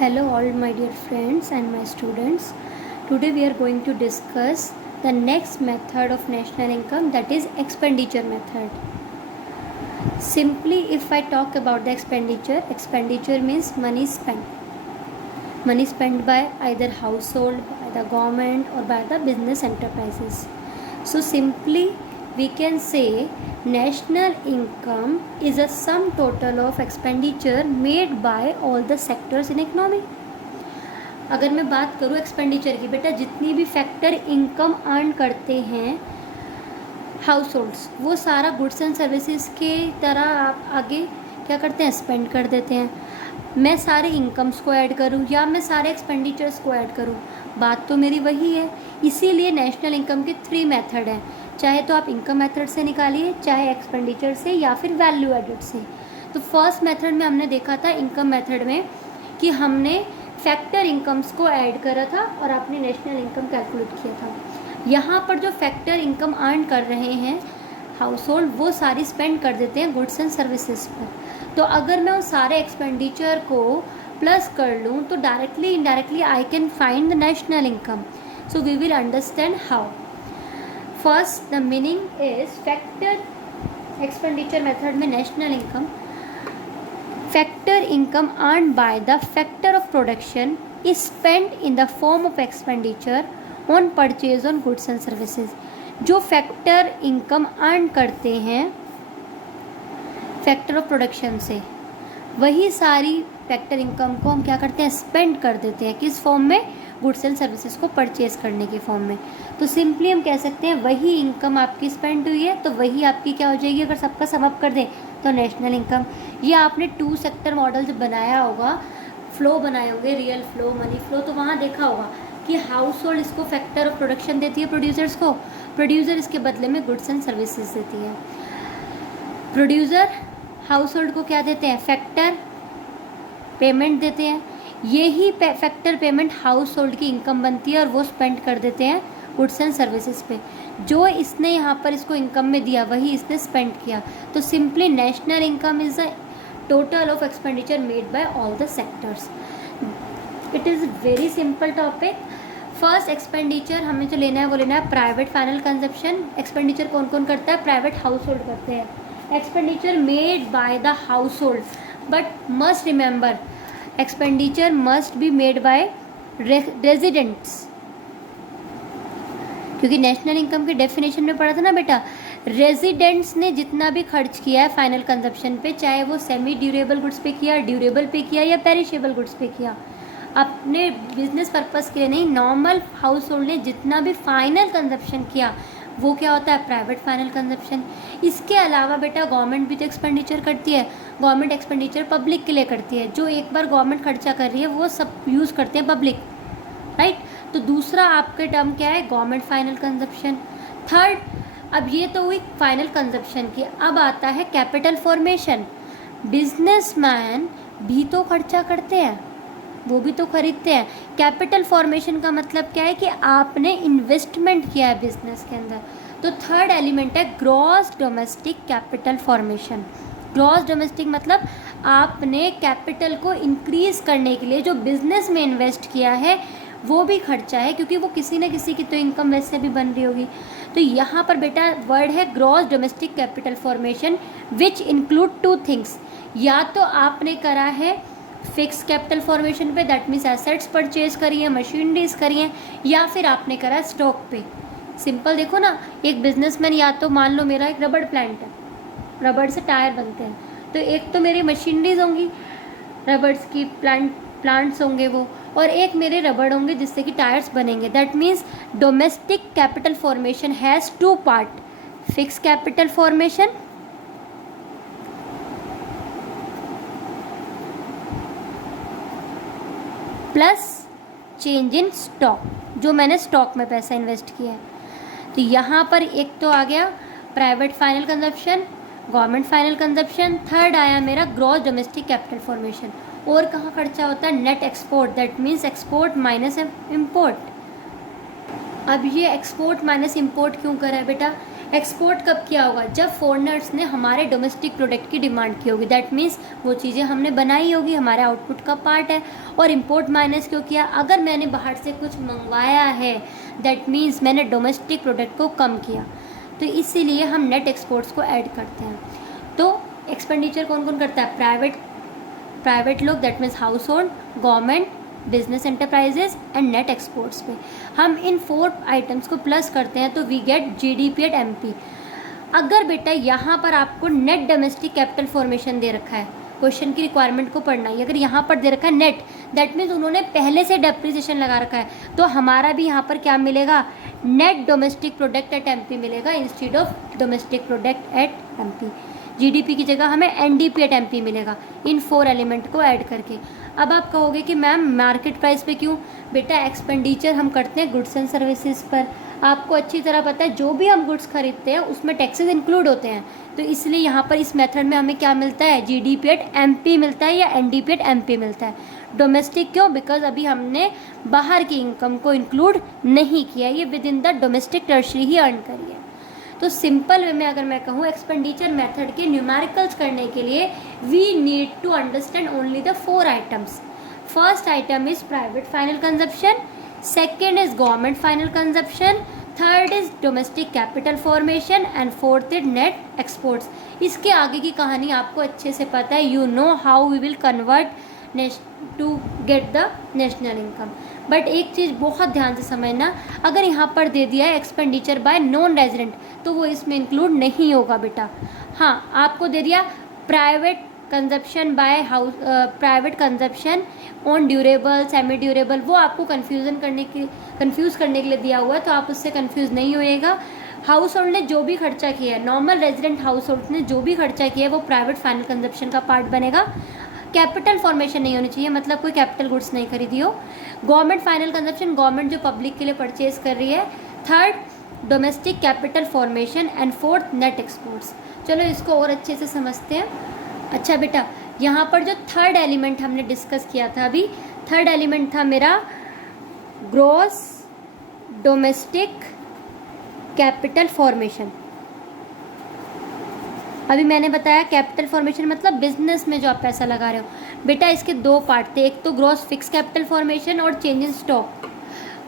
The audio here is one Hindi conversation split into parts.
Hello all my dear friends and my students. Today we are going to discuss the next method of national income, that is expenditure method. Simply if I talk about the expenditure means money spent. Money spent by either household, by the government or by the business enterprises. So simply we can say national income is a sum total of expenditure made by all the sectors in economy. अगर मैं बात करूँ एक्सपेंडिचर की, बेटा जितनी भी फैक्टर इनकम अर्न करते हैं हाउस होल्ड्स, वो सारा गुड्स एंड सर्विसेज के तरह आप आगे क्या करते हैं, स्पेंड कर देते हैं. मैं सारे इनकम्स को ऐड करूँ या मैं सारे एक्सपेंडिचर्स को ऐड करूँ, बात तो मेरी वही है. इसीलिए नेशनल इनकम के 3 मेथड हैं. चाहे तो आप इनकम मेथड से निकालिए, चाहे एक्सपेंडिचर से या फिर वैल्यू एडेड से. तो फर्स्ट मेथड में हमने देखा था इनकम मेथड में कि हमने फैक्टर इनकम्स को ऐड करा था और आपने नेशनल इनकम कैलकुलेट किया था. यहाँ पर जो फैक्टर इनकम अर्न कर रहे हैं हाउस होल्ड, वो सारी स्पेंड कर देते हैं गुड्स एंड सर्विसेज पर. तो अगर मैं उस सारे एक्सपेंडिचर को प्लस कर लूँ तो directly indirectly I can find the national income. So we will understand how. First the meaning is factor expenditure method में national income, factor income earned by the factor of production is spent in the form of expenditure on purchase on goods and services. जो फैक्टर इनकम अर्न करते हैं फैक्टर ऑफ प्रोडक्शन से, वही सारी फैक्टर इनकम को हम क्या करते हैं, स्पेंड कर देते हैं. किस फॉर्म में, गुड्स एंड सर्विसेज को परचेज करने के फॉर्म में. तो सिंपली हम कह सकते हैं वही इनकम आपकी स्पेंड हुई है तो वही आपकी क्या हो जाएगी, अगर सबका सम अप कर दें तो नेशनल इनकम. ये आपने 2 सेक्टर मॉडल जब बनाया होगा, फ्लो बनाए होंगे, रियल फ्लो, मनी फ्लो, तो वहाँ देखा होगा कि हाउस होल्ड इसको फैक्टर ऑफ प्रोडक्शन देती है प्रोड्यूसर्स को, प्रोड्यूसर इसके बदले में गुड्स एंड सर्विसेज देती है. प्रोड्यूसर हाउस होल्ड को क्या देते हैं, फैक्टर पेमेंट देते हैं. यही फैक्टर पेमेंट हाउस होल्ड की इनकम बनती है और वो स्पेंड कर देते हैं गुड्स एंड सर्विसेज पे. जो इसने यहाँ पर इसको इनकम में दिया वही इसने स्पेंड किया. तो simply national income is the total of expenditure made by all the sectors. It is very simple topic. First expenditure हमें जो लेना है वो लेना है प्राइवेट फाइनल कंजप्शन. एक्सपेंडिचर कौन कौन करता है, प्राइवेट हाउस होल्ड करते हैं. Expenditure made by the house hold, but must remember expenditure must be made by residents, क्योंकि नेशनल इनकम के डेफिनेशन में पढ़ा था ना बेटा, रेजिडेंट्स ने जितना भी खर्च किया है फाइनल कंजप्शन पे, चाहे वो सेमी ड्यूरेबल गुड्स पे किया, ड्यूरेबल पे किया या पेरिशेबल गुड्स पे किया, अपने बिजनेस पर्पस के लिए नहीं, नॉर्मल हाउस होल्ड ने जितना भी फाइनल कंजप्शन किया वो क्या होता है, प्राइवेट फाइनल कंजप्शन. इसके अलावा बेटा गवर्नमेंट भी तो एक्सपेंडिचर करती है. गवर्नमेंट एक्सपेंडिचर पब्लिक के लिए करती है. जो एक बार गवर्नमेंट खर्चा कर रही है वो सब यूज़ करते हैं पब्लिक, राइट. तो दूसरा आपके टर्म क्या है, गवर्नमेंट फाइनल कंजप्शन. थर्ड, अब ये तो हुई फाइनल कंजप्शन की. अब आता है कैपिटल फॉर्मेशन. बिजनेसमैन भी तो खर्चा करते हैं, वो भी तो खरीदते हैं. कैपिटल फॉर्मेशन का मतलब क्या है कि आपने इन्वेस्टमेंट किया है बिजनेस के अंदर. तो थर्ड एलिमेंट है gross domestic capital formation. Gross domestic मतलब आपने कैपिटल को इंक्रीज करने के लिए जो बिजनेस में इन्वेस्ट किया है वो भी खर्चा है, क्योंकि वो किसी न किसी की तो इनकम वैसे भी बन रही होगी. तो यहाँ पर बेटा वर्ड है gross domestic capital formation which include 2 things. या तो आपने करा है फिक्स कैपिटल फॉर्मेशन पे, दैट मीन्स एसेट्स परचेज करी है, मशीनरीज करी हैं, या फिर आपने करा है स्टॉक पे. सिंपल देखो ना, एक बिजनेसमैन, या तो मान लो मेरा एक रबड़ प्लांट है, रबड़ से टायर बनते हैं, तो एक तो मेरी मशीनरीज होंगी रबड़्स की, प्लांट्स होंगे वो, और एक मेरे रबड़ होंगे जिससे कि टायर्स बनेंगे. That means domestic capital formation has 2 part, fix capital formation plus change in stock, जो मैंने स्टॉक में पैसा इन्वेस्ट किया है. तो यहाँ पर एक तो आ गया private final consumption, government final consumption. Third आया मेरा ग्रॉस डोमेस्टिक कैपिटल फॉर्मेशन. और कहाँ खर्चा होता है, net export, that means export minus import. अब ये एक्सपोर्ट माइनस इम्पोर्ट क्यों करा है बेटा, एक्सपोर्ट कब किया होगा? जब फॉरेनर्स ने हमारे डोमेस्टिक प्रोडक्ट की डिमांड की होगी, दैट मीन्स वो चीज़ें हमने बनाई होगी, हमारे आउटपुट का पार्ट है। और इम्पोर्ट माइनस क्यों किया? अगर मैंने बाहर से कुछ मंगवाया है, दैट मीन्स मैंने डोमेस्टिक प्रोडक्ट को कम किया, तो इसीलिए हम नेट एक्सपोर्ट्स को ऐड करते हैं। तो एक्सपेंडिचर कौन कौन करता है? प्राइवेट लोग, that means house hold, government, business enterprises and net exports पे हम इन 4 आइटम्स को प्लस करते हैं तो we get GDP at MP. अगर बेटा यहाँ पर आपको नेट डोमेस्टिक कैपिटल फॉर्मेशन दे रखा है, क्वेश्चन की रिक्वायरमेंट को पढ़ना है, अगर यहाँ पर दे रखा है नेट, दैट मीन्स उन्होंने पहले से डेप्रिसिएशन लगा रखा है, तो हमारा भी यहाँ पर क्या मिलेगा? Net domestic product at MP मिलेगा instead of domestic product at MP. GDP की जगह हमें एनडीपी एट एमपी मिलेगा इन 4 एलिमेंट को ऐड करके। अब आप कहोगे कि मैम मार्केट प्राइस पे क्यों? बेटा एक्सपेंडिचर हम करते हैं गुड्स एंड सर्विसेज पर, आपको अच्छी तरह पता है जो भी हम गुड्स खरीदते हैं उसमें टैक्सेस इंक्लूड होते हैं, तो इसलिए यहाँ पर इस मेथड में हमें क्या मिलता है? जीडीपी एट एमपी मिलता है या एनडीपी एट एमपी मिलता है। डोमेस्टिक क्यों? बिकॉज अभी हमने बाहर की इनकम को इंक्लूड नहीं किया, ये with in the domestic tertiary he earn करी है। तो सिंपल वे में अगर मैं कहूँ एक्सपेंडिचर मेथड के न्यूमेरिकल्स करने के लिए we need to understand only the 4 items. First item is private final consumption, second is government final consumption, third is domestic capital formation and fourth is net exports. इसके आगे की कहानी आपको अच्छे से पता है, you know how we will convert to get the national income. But एक चीज़ बहुत ध्यान से समझना, अगर यहाँ पर दे दिया है एक्सपेंडिचर बाय नॉन रेजिडेंट तो वो इसमें इंक्लूड नहीं होगा बेटा। हाँ, आपको दे दिया private consumption by house, private consumption on durable, semi durable, वो आपको कंफ्यूज करने के लिए दिया हुआ है, तो आप उससे कंफ्यूज नहीं होइएगा। हाउस होल्ड ने जो भी खर्चा किया है, नॉर्मल रेजिडेंट हाउस होल्ड ने जो भी खर्चा किया है वो प्राइवेट फाइनल कंजप्शन का पार्ट बनेगा। कैपिटल फॉर्मेशन नहीं होनी चाहिए, मतलब कोई कैपिटल गुड्स नहीं खरीदी हो। गवर्नमेंट फाइनल कंजप्शन, गवर्नमेंट जो पब्लिक के लिए परचेज कर रही है। Third domestic capital formation and fourth net exports. चलो इसको और अच्छे से समझते हैं। अच्छा बेटा, यहाँ पर जो थर्ड एलिमेंट हमने डिस्कस किया था अभी, थर्ड एलिमेंट था मेरा ग्रॉस डोमेस्टिक कैपिटल फॉर्मेशन। अभी मैंने बताया कैपिटल फॉर्मेशन मतलब बिजनेस में जो आप पैसा लगा रहे हो। बेटा इसके 2 पार्ट थे, एक तो ग्रॉस फिक्स कैपिटल फॉर्मेशन और चेंज इन स्टॉक।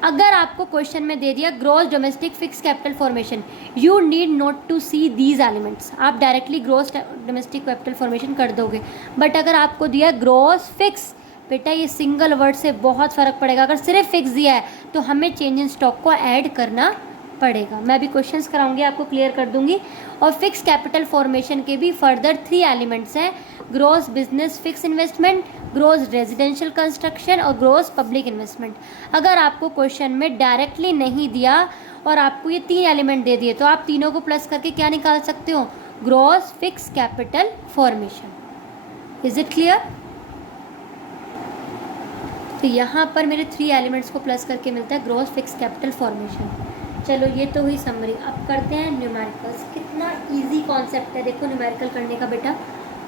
अगर आपको क्वेश्चन में दे दिया gross domestic fix capital formation, you need not to see these elements, आप directly gross domestic capital formation कर दोगे। बट अगर आपको दिया ग्रॉस फिक्स, बेटा ये सिंगल वर्ड से बहुत फ़र्क पड़ेगा। अगर सिर्फ फिक्स दिया है तो हमें चेंज इन स्टॉक को ऐड करना पड़ेगा। मैं भी क्वेश्चंस कराऊंगी, आपको क्लियर कर दूंगी। और फिक्स कैपिटल फॉर्मेशन के भी फर्दर 3 एलिमेंट्स हैं, gross business fix investment, gross residential construction और ग्रॉस पब्लिक इन्वेस्टमेंट। अगर आपको क्वेश्चन में डायरेक्टली नहीं दिया और आपको ये 3 एलिमेंट दे दिए तो आप तीनों को प्लस करके क्या निकाल सकते हो? Gross fix capital formation. Is it clear? तो यहाँ पर मेरे 3 एलिमेंट्स को प्लस करके मिलता है ग्रॉस फिक्स कैपिटल फॉर्मेशन। चलो ये तो हुई समरी। अब करते हैं न्यूमेरिकल्स। कितना इजी कॉन्सेप्ट है देखो न्यूमेरिकल करने का बेटा,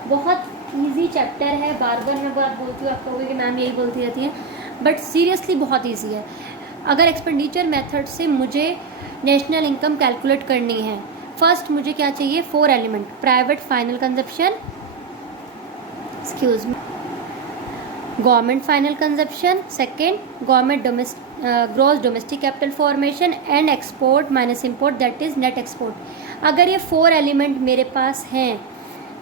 बहुत इजी चैप्टर है। बार बार मैं बात बोलती हूँ, आप कहोगे कि मैम यही बोलती रहती हैं, बट सीरियसली बहुत इजी है। अगर एक्सपेंडिचर मेथड से मुझे नेशनल इनकम कैलकुलेट करनी है, फर्स्ट मुझे क्या चाहिए? 4 element, private final consumption, excuse me, government final consumption, second government gross domestic capital formation and export minus import, that is net export. अगर ये 4 एलिमेंट मेरे पास हैं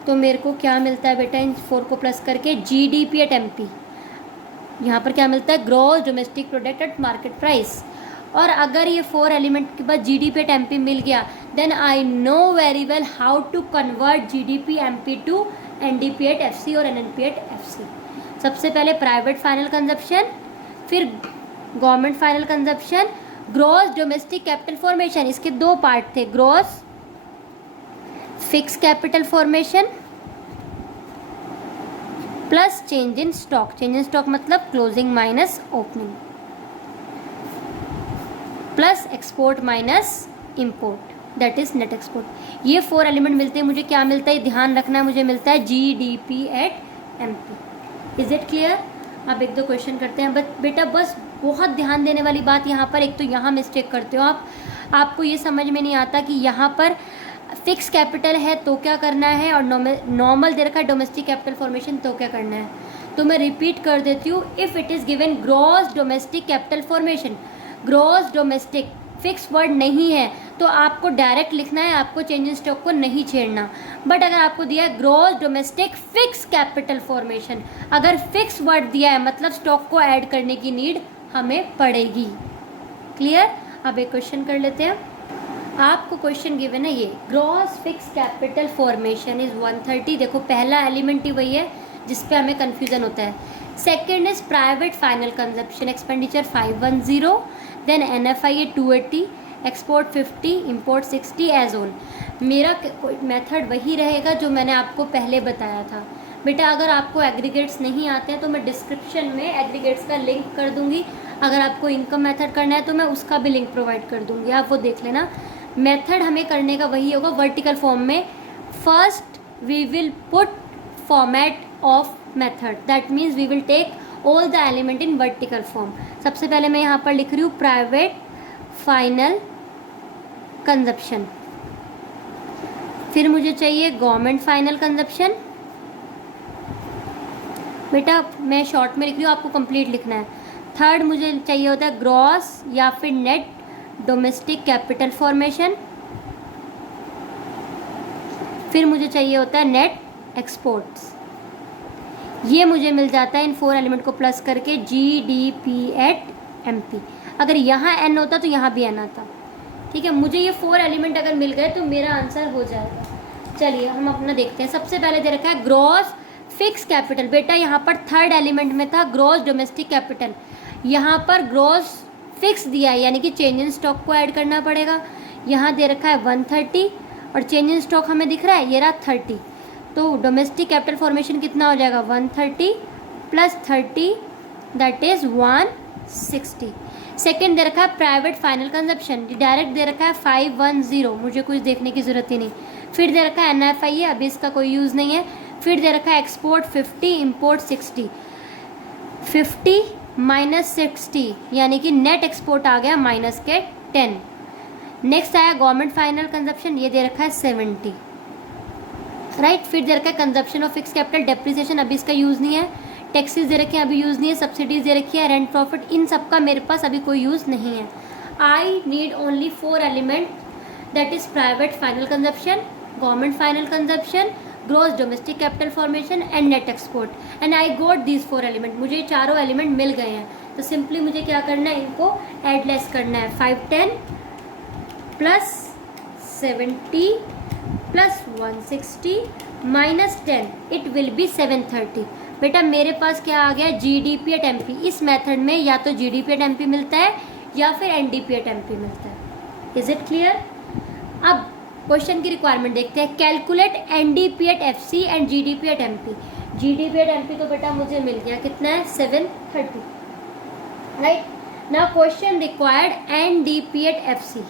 तो मेरे को क्या मिलता है बेटा? इन 4 को प्लस करके जीडीपी एट एमपी। यहाँ पर क्या मिलता है? Gross domestic product at market price. और अगर ये 4 एलिमेंट के बाद जीडीपी एट एमपी मिल गया, then I know very well how to convert GDP MP to NDP at FC और एनएनपी एट एफसी। सबसे पहले प्राइवेट फाइनल कंजप्शन, फिर government final consumption, gross domestic capital formation. इसके 2 पार्ट थे, gross fix capital formation plus change in stock. Change in stock मतलब closing minus opening, plus export minus import, that is net export. ये 4 एलिमेंट मिलते हैं, मुझे क्या मिलता है? ध्यान रखना, मुझे मिलता है GDP at MP. Is it clear? अब 1-2 क्वेश्चन करते हैं। बट बेटा बस बहुत ध्यान देने वाली बात यहाँ पर, एक तो यहाँ मिस्टेक करते हो आप, आपको ये समझ में नहीं आता कि यहाँ पर फिक्स कैपिटल है तो क्या करना है, और नॉर्मल दे रखा है डोमेस्टिक कैपिटल फॉर्मेशन तो क्या करना है। तो मैं रिपीट कर देती हूँ, if it is given gross domestic capital formation, gross domestic fix word नहीं है तो आपको डायरेक्ट लिखना है, आपको चेंज इन स्टॉक को नहीं छेड़ना। बट अगर आपको दिया है gross domestic fix capital formation, अगर फिक्स वर्ड दिया है मतलब स्टॉक को ऐड करने की नीड हमें पड़ेगी। क्लियर। अब एक क्वेश्चन कर लेते हैं। आपको क्वेश्चन गिवन है ये, gross fix capital formation is 130। देखो पहला एलिमेंट ही वही है जिस पे हमें कंफ्यूजन होता है। Second is private final consumption expenditure 510, then NFI 280, export 50, import 60 as on. मेरा मेथड वही रहेगा जो मैंने आपको पहले बताया था। बेटा अगर आपको एग्रीगेट्स नहीं आते हैं तो मैं डिस्क्रिप्शन में एग्रीगेट्स का लिंक कर दूंगी, अगर आपको इनकम मेथड करना है तो मैं उसका भी लिंक प्रोवाइड कर दूंगी, आप वो देख लेना। मेथड हमें करने का वही होगा वर्टिकल फॉर्म में। First we will put format of method, that means we will take all the element in vertical form. सबसे पहले मैं यहाँ पर लिख रही हूँ प्राइवेट फाइनल कंजप्शन, फिर मुझे चाहिए गवर्नमेंट फाइनल कंजप्शन। बेटा मैं शॉर्ट में लिख रही हूँ, आपको कंप्लीट लिखना है। थर्ड मुझे चाहिए होता है ग्रॉस या फिर नेट डोमेस्टिक कैपिटल फॉर्मेशन, फिर मुझे चाहिए होता है नेट एक्सपोर्ट्स। ये मुझे मिल जाता है इन 4 एलिमेंट को प्लस करके GDP एट MP। अगर यहाँ N होता तो यहाँ भी N आता। ठीक है, मुझे ये 4 एलिमेंट अगर मिल गए तो मेरा आंसर हो जाएगा। चलिए हम अपना देखते हैं। सबसे पहले दे रखा है ग्रॉस फिक्स कैपिटल। बेटा यहाँ पर थर्ड एलिमेंट में था ग्रॉस डोमेस्टिक कैपिटल, यहाँ पर ग्रॉस फिक्स दिया है यानी कि चेंज इन स्टॉक को ऐड करना पड़ेगा। यहाँ दे रखा है 130 और चेंज इन स्टॉक हमें दिख रहा है ये रहा 30, तो डोमेस्टिक कैपिटल फॉर्मेशन कितना हो जाएगा 130 प्लस 30 दैट इज 160। सेकेंड दे रखा है प्राइवेट फाइनल कंजप्शन, डायरेक्ट दे रखा है 510, मुझे कुछ देखने की ज़रूरत ही नहीं। फिर दे रखा है NFI है, अभी इसका कोई यूज़ नहीं है। फिर दे रखा है एक्सपोर्ट 50, इंपोर्ट 60। 50 माइनस 60 यानी कि नेट एक्सपोर्ट आ गया माइनस के 10। नेक्स्ट आया गवर्नमेंट फाइनल कंजप्शन, ये दे रखा है 70, राइट। फिर दे रखा है consumption of fix capital, depreciation अभी इसका यूज़ नहीं है। टैक्सेस दे रखे हैं अभी यूज़ नहीं है। सब्सिडीज दे रखी है, रेंट प्रॉफिट, इन सब का मेरे पास अभी कोई यूज़ नहीं है। I need only 4 element, that is private final consumption, government final consumption, gross domestic capital formation and net export, and I got these 4 element. मुझे ये चारों एलिमेंट मिल गए हैं, तो सिंपली मुझे क्या करना है, इनको एडलेस करना है। 510 plus 70 plus 160 minus 10, it will be 730। बेटा मेरे पास क्या आ गया, GDP एट MP। इस मेथड में या तो GDP एट MP मिलता है या फिर NDP एट MP मिलता है। Is it clear. अब क्वेश्चन की रिक्वायरमेंट देखते हैं। Calculate NDP at FC and GDP at MP। GDP at MP तो बेटा मुझे मिल गया, कितना है 730, right. Now question required NDP at FC।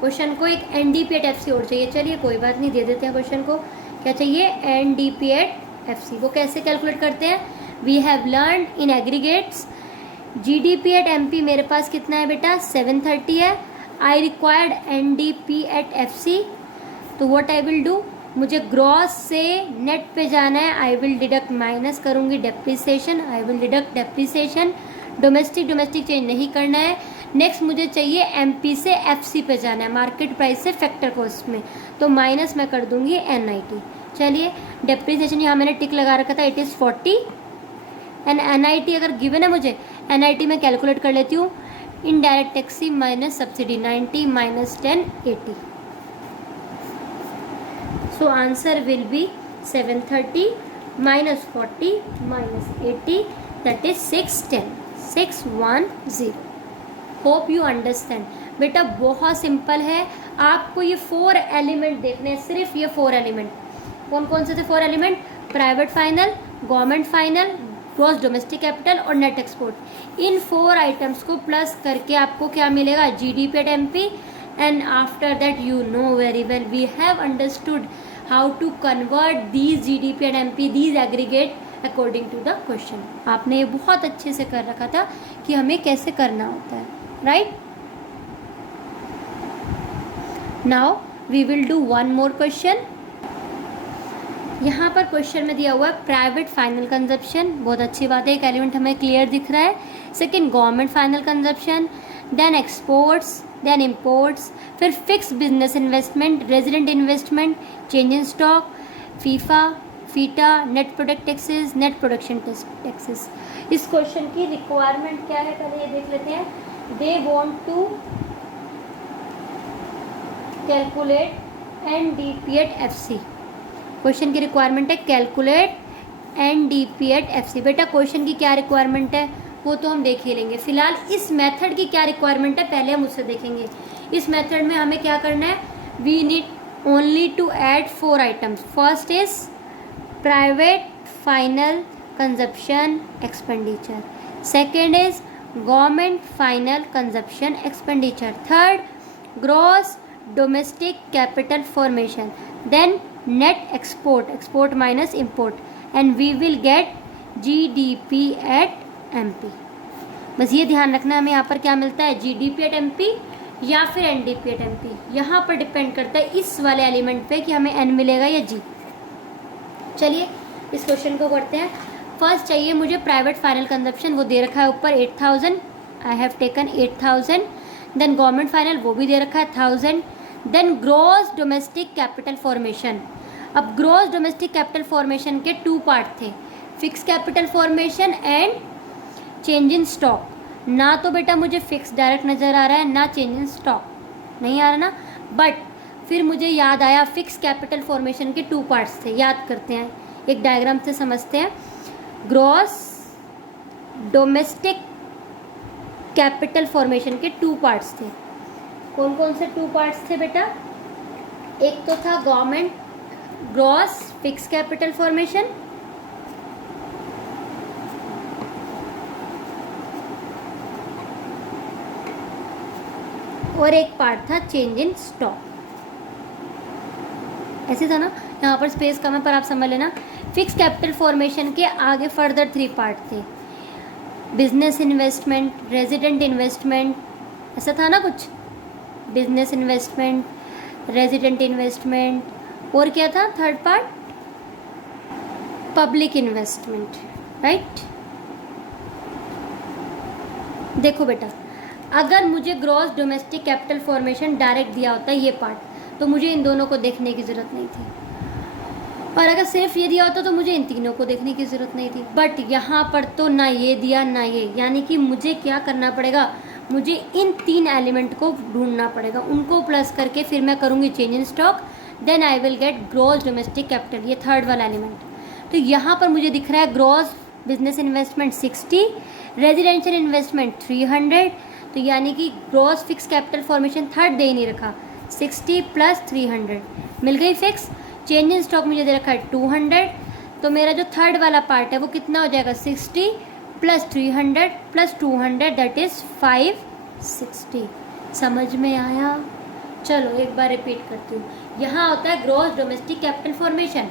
Question को एक NDP एट FC और चाहिए। चलिए कोई बात नहीं, दे देते हैं क्वेश्चन को। क्या चाहिए, NDP एट FC। वो कैसे कैलकुलेट करते हैं, we have learn in aggregates. GDP at MP मेरे पास कितना है बेटा 730 है। I required NDP at FC, तो व्हाट आई विल डू, मुझे ग्रॉस से नेट पे जाना है। आई विल डिडक्ट, माइनस करूँगी depreciation, I will deduct depreciation. Domestic change नहीं करना है। नेक्स्ट मुझे चाहिए MP से FC पे जाना है, मार्केट प्राइस से फैक्टर कॉस्ट में, तो माइनस मैं कर दूंगी NIT। चलिए डेप्रिसिएशन यहाँ मैंने टिक लगा रखा था, इट इज़ 40 एंड NIT अगर गिवन है मुझे, NIT मैं कैलकुलेट कर लेती हूँ। Indirect taxi minus subsidy 90 minus 10 80। So answer will be 730 minus 40 minus 80 that is 610। Hope you understand. बेटा बहुत सिंपल है, आपको ये 4 एलिमेंट देखने हैं, सिर्फ ये 4 एलिमेंट। कौन कौन से थे 4 element, private final, government final, gross domestic capital और नेट एक्सपोर्ट। इन 4 आइटम्स को प्लस करके आपको क्या मिलेगा, GDP at MP, and after that you know very well we have understood how to convert these GDP and MP, these aggregate according to the question. आपने ये बहुत अच्छे से कर रखा था कि हमें कैसे करना होता है, right. Now we will do one more question. यहाँ पर क्वेश्चन में दिया हुआ है प्राइवेट फाइनल कंजप्शन, बहुत अच्छी बात है, एक एलिमेंट हमें क्लियर दिख रहा है। Second government final consumption, then exports, then imports, फिर fix business investment, resident investment, change in stock, फीफा, फीटा, net product taxes, net production taxes. इस क्वेश्चन की रिक्वायरमेंट क्या है पहले ये देख लेते हैं। They want to calculate NDP at FC. Question की रिक्वायरमेंट है कैलकुलेट एनडीपी एट एफसी। बेटा क्वेश्चन की क्या रिक्वायरमेंट है वो तो हम देख ही लेंगे, फिलहाल इस मेथड की क्या रिक्वायरमेंट है पहले हम उससे देखेंगे। इस मेथड में हमें क्या करना है, we need only to add 4 items. First is private final consumption expenditure, second is government final consumption expenditure, third gross domestic capital formation, then net export minus import, and we will get GDP at MP। बस ये ध्यान रखना हमें यहाँ पर क्या मिलता है, GDP at MP या फिर NDP at MP। यहाँ पर डिपेंड करता है इस वाले एलिमेंट पे कि हमें N मिलेगा या G। चलिए इस क्वेश्चन को करते हैं। फर्स्ट चाहिए मुझे प्राइवेट फाइनल कंजप्शन, वो दे रखा है ऊपर 8000, I have taken 8000। Then government final वो भी दे रखा है 1000। Then gross domestic capital formation. अब ग्रॉस डोमेस्टिक कैपिटल फॉर्मेशन के 2 पार्ट थे, fix capital formation and change in stock. ना तो बेटा मुझे फिक्स डायरेक्ट नज़र आ रहा है, ना चेंज इन स्टॉक नहीं आ रहा ना, बट फिर मुझे याद आया फिक्स कैपिटल फॉर्मेशन के 2 पार्ट्स थे। याद करते हैं, एक डायग्राम से समझते हैं। ग्रॉस डोमेस्टिक कैपिटल फॉर्मेशन के 2 पार्ट्स थे। कौन कौन से 2 पार्ट्स थे बेटा, एक तो था government gross fix capital formation, और एक पार्ट था चेंज इन स्टॉक। ऐसे था ना, यहाँ पर स्पेस कम है पर आप समझ लेना। फिक्स कैपिटल फॉर्मेशन के आगे फर्दर 3 पार्ट थे, बिजनेस इन्वेस्टमेंट, रेजिडेंट इन्वेस्टमेंट, ऐसा था ना कुछ, बिजनेस इन्वेस्टमेंट, रेजिडेंट इन्वेस्टमेंट, और क्या था third part, public investment, right. देखो बेटा अगर मुझे gross domestic capital formation direct दिया होता है ये पार्ट, तो मुझे इन दोनों को देखने की ज़रूरत नहीं थी, और अगर सिर्फ ये दिया होता तो मुझे इन तीनों को देखने की ज़रूरत नहीं थी। बट यहाँ पर तो ना ये दिया ना ये, यानी कि मुझे क्या करना पड़ेगा, मुझे इन 3 एलिमेंट को ढूंढना पड़ेगा, उनको प्लस करके फिर मैं करूँगी change in stock, then I will get gross domestic capital, ये थर्ड वाला एलिमेंट। तो यहाँ पर मुझे दिख रहा है gross business investment 60, residential investment 300, तो यानी कि gross fix capital formation third दे ही नहीं रखा, 60 + 300 मिल गई फिक्स। चेंज इन स्टॉक मुझे दे रखा है 200, तो मेरा जो थर्ड वाला पार्ट है वो कितना हो जाएगा, 60 + 300 + 200 दैट इज़ 560। समझ में आया? चलो एक बार रिपीट करती हूँ। यहाँ होता है ग्रॉस डोमेस्टिक कैपिटल फॉर्मेशन।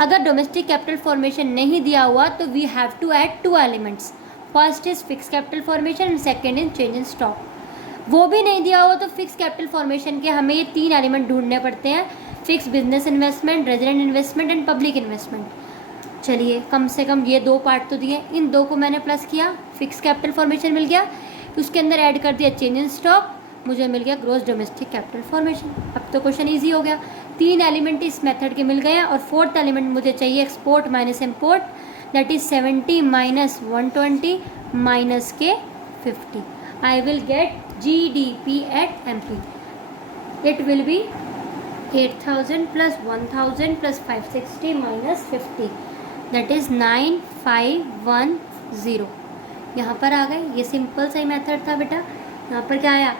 अगर डोमेस्टिक कैपिटल फॉर्मेशन नहीं दिया हुआ तो we have to add 2 elements, first is fix capital formation and second is change in stock. वो भी नहीं दिया हुआ तो फिक्स कैपिटल फॉर्मेशन के हमें ये 3 एलिमेंट ढूंढने पड़ते हैं, fix business investment, resident investment and public investment. चलिए कम से कम ये 2 पार्ट तो दिए, इन 2 को मैंने प्लस किया, फिक्स कैपिटल फॉर्मेशन मिल गया, उसके अंदर ऐड कर दिया चेंज इन स्टॉक, मुझे मिल गया ग्रॉस डोमेस्टिक कैपिटल फॉर्मेशन। अब तो क्वेश्चन इजी हो गया, 3 एलिमेंट इस मेथड के मिल गए हैं, और 4th एलिमेंट मुझे चाहिए export minus import, that is 70 - 120 - 50। I will gate GDP at MP. It will be 8000 + 1000 + 560 - 50, that is 9510। यहाँ पर आ गए, ये सिंपल सा ही मेथड था बेटा। यहाँ पर क्या आया,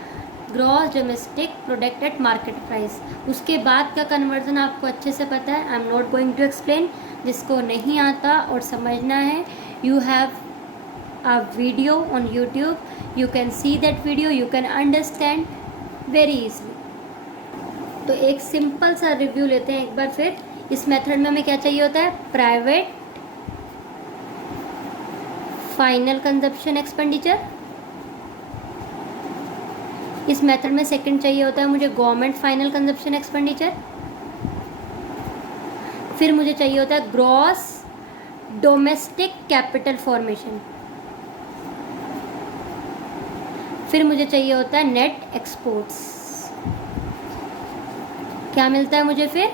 gross domestic product at market price. उसके बाद का कन्वर्जन आपको अच्छे से पता है, I am not going to explain. जिसको नहीं आता और समझना है, you have a video on YouTube, you can see that video, you can understand very easily। तो एक सिंपल सा रिव्यू लेते हैं एक बार फिर। इस मेथड में हमें क्या चाहिए होता है, प्राइवेट फाइनल कंजप्शन एक्सपेंडिचर। इस मेथड में सेकंड चाहिए होता है मुझे गवर्नमेंट फाइनल कंजप्शन एक्सपेंडिचर। फिर मुझे चाहिए होता है ग्रॉस डोमेस्टिक कैपिटल फॉर्मेशन। फिर मुझे चाहिए होता है नेट एक्सपोर्ट्स। क्या मिलता है मुझे फिर?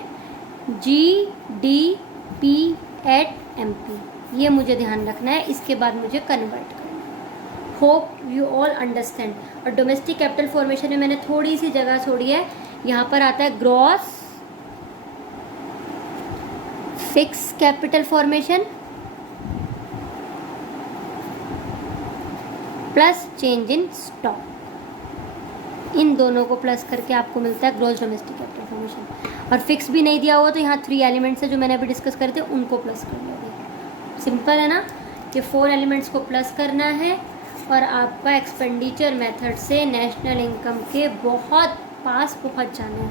GDP at MP। ये मुझे ध्यान रखना है, इसके बाद मुझे कन्वर्ट करना है। Hope you all understand. और डोमेस्टिक कैपिटल फॉर्मेशन में मैंने थोड़ी सी जगह छोड़ी है, यहाँ पर आता है gross fix capital formation plus change in stock. इन दोनों को प्लस करके आपको मिलता है ग्रॉस डोमेस्टिक कैपिटल फॉर्मेशन। और फिक्स भी नहीं दिया हुआ तो यहाँ 3 एलिमेंट्स है जो मैंने अभी डिस्कस करे थे, उनको प्लस कर लोगे। सिंपल है ना कि 4 एलिमेंट्स को प्लस करना है और आपका एक्सपेंडिचर मेथड से नेशनल इनकम के बहुत पास पहुँच जाना है।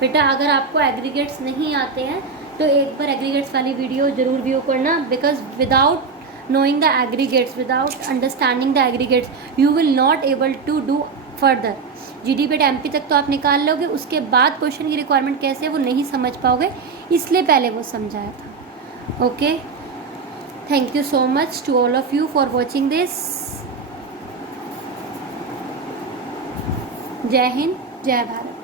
बेटा अगर आपको एग्रीगेट्स नहीं आते हैं तो एक बार एग्रीगेट्स वाली वीडियो ज़रूर व्यू करना, because without knowing the aggregates, without understanding the aggregates, you will not able to do further. GDP at MP तक तो आप निकाल लोगे, उसके बाद क्वेश्चन की रिक्वायरमेंट कैसे है वो नहीं समझ पाओगे, इसलिए पहले वो समझाया था। Okay, thank you so much to all of you for watching this. जय हिंद, जय भारत।